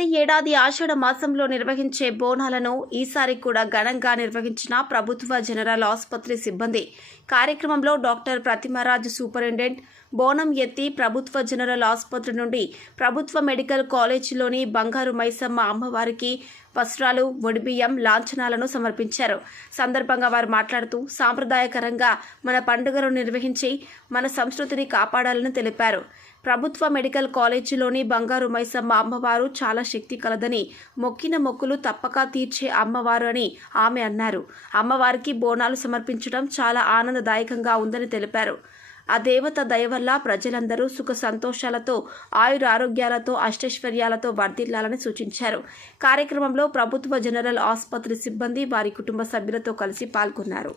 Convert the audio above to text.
ప్రతి ఏడాది ఆషాఢ మాసంలో నిర్వహించే బోనాలను ఈసారి కూడా ఘనంగా నిర్వహించిన ప్రభుత్వ జనరల్ ఆసుపత్రి సిబ్బంది. కార్యక్రమంలో డాక్టర్ ప్రతిమరాజ్ సూపరింటెండెంట్ బోనం ఎత్తి ప్రభుత్వ జనరల్ ఆసుపత్రి నుండి ప్రభుత్వ మెడికల్ కాలేజీలోని బంగారు మైసమ్మ అమ్మవారికి వస్త్రాలు, ఒడిబియ్యం, లాంఛనాలను సమర్పించారు. సందర్భంగా వారు మాట్లాడుతూ సాంప్రదాయకరంగా మన పండుగను నిర్వహించి మన సంస్కృతిని కాపాడాలని తెలిపారు. ప్రభుత్వ మెడికల్ కాలేజీలోని బంగారు మైసమ్మ అమ్మవారు చాలా శక్తి కలదని, మొక్కిన మొక్కులు తప్పక తీర్చే అమ్మవారు అని ఆమె అన్నారు. అమ్మవారికి బోనాలు సమర్పించడం చాలా ఆనందదాయకంగా ఉందని తెలిపారు. ఆ దేవత దయ వల్ల ప్రజలందరూ సుఖ సంతోషాలతో, ఆయురారోగ్యాలతో, అష్టైశ్వర్యాలతో వర్ధిల్లాలని సూచించారు. కార్యక్రమంలో ప్రభుత్వ జనరల్ ఆసుపత్రి సిబ్బంది వారి కుటుంబ సభ్యులతో కలిసి పాల్గొన్నారు.